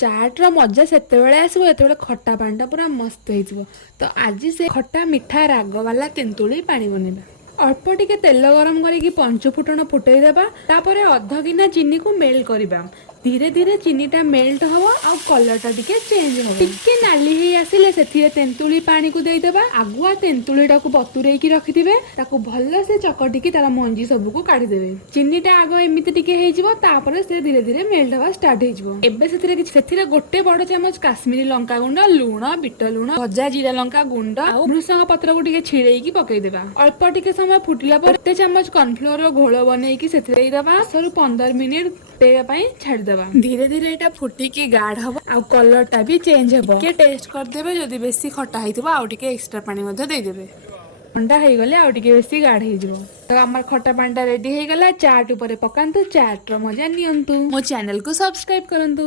ଚାଟ୍ର ମଜା ସେତେବେଳେ ଆସିବ ଯେତେବେଳେ ଖଟା ପାଣିଟା ପୁରା ମସ୍ତ ହେଇଯିବ। ତ ଆଜି ସେ ଖଟା ମିଠା ରାଗ ବାଲା ତେନ୍ତୁଳି ପାଣି ବନେଇବା। ଅଳ୍ପ ଟିକେ ତେଲ ଗରମ କରିକି ପଞ୍ଚ ଫୁଟଣ ଫୁଟେଇଦେବା। ତାପରେ ଅଧ ଗିନା ଚିନିକୁ ମେଲ୍ଟ କରିବା। ଧୀରେ ଧୀରେ ଚିନିଟା ମେଲ୍ଟ ହବ ଆଉ କଲରଟା ଟିକେ ଚେଞ୍ଜ ହବ। ଟିକେ ନାଲି ହେଇ ଆସିଲେ ସେଥିରେ ତେନ୍ତୁଳି ପାଣିକୁ ଦେଇଦେବା। ଆଗୁଆ ତେନ୍ତୁଳିଟାକୁ ବତୁରେଇକି ରଖିଥିବେ, ତାକୁ ଭଲସେ ଚକଟିକି ତାର ମଞ୍ଜି ସବୁକୁ କାଢିଦେବେ। ଚିନିଟା ଆଗ ଏମିତି ଟିକେ ହେଇଯିବ, ତାପରେ ସେ ଧୀରେ ଧୀରେ ମେଲ୍ଟ ହବା ଷ୍ଟାର୍ଟ ହେଇଯିବ। ଏବେ ସେଥିରେ ଗୋଟେ ବଡ ଚାମଚ କାଶ୍ମୀରୀ ଲଙ୍କା ଗୁଣ୍ଡ, ଲୁଣ, ବିଟ ଲୁଣ, ଭଜା ଜିରା ଲଙ୍କା ଗୁଣ୍ଡ ଆଉ ଭୃଷଙ୍ଗ ପତ୍ରକୁ ଟିକେ ଛିଡେଇକି ପକେଇଦେବା। ଅଳ୍ପ ଟିକେ ସମୟ ଫୁଟିଲା ପରେ ଗୋଟେ ଚାମଚ କର୍ଣ୍ଣଫ୍ଲୋର ଘୋଳ ବନେଇକି ସେଥିରେ ଦେଇଦେବା। 10-15 ମିନିଟ୍ ଫୁଟେଇବା ପାଇଁ ଛାଡ଼ିଦେବା। ଧୀରେ ଧୀରେ ଏଇଟା ଫୁଟିକି ଗାଢ ହବ ଆଉ କଲରଟା ବି ଚେଞ୍ଜ ହବ। ଟିକେ ଟେଷ୍ଟ କରିଦେବେ, ଯଦି ବେଶୀ ଖଟା ହେଇଥିବ ଆଉ ଟିକେ ଏକ୍ସଟ୍ରା ପାଣି ମଧ୍ୟ ଦେଇଦେବେ। ଥଣ୍ଡା ହେଇଗଲେ ଆଉ ଟିକେ ବେଶୀ ଗାଢ ହେଇଯିବ। ତ ଆମର ଖଟା ପାଣିଟା ରେଡି ହେଇଗଲା। ଚାଟ୍ ଉପରେ ପକାନ୍ତୁ, ଚାଟ୍ର ମଜା ନିଅନ୍ତୁ। ମୋ ଚ୍ୟାନେଲକୁ ସବସ୍କ୍ରାଇବ କରନ୍ତୁ।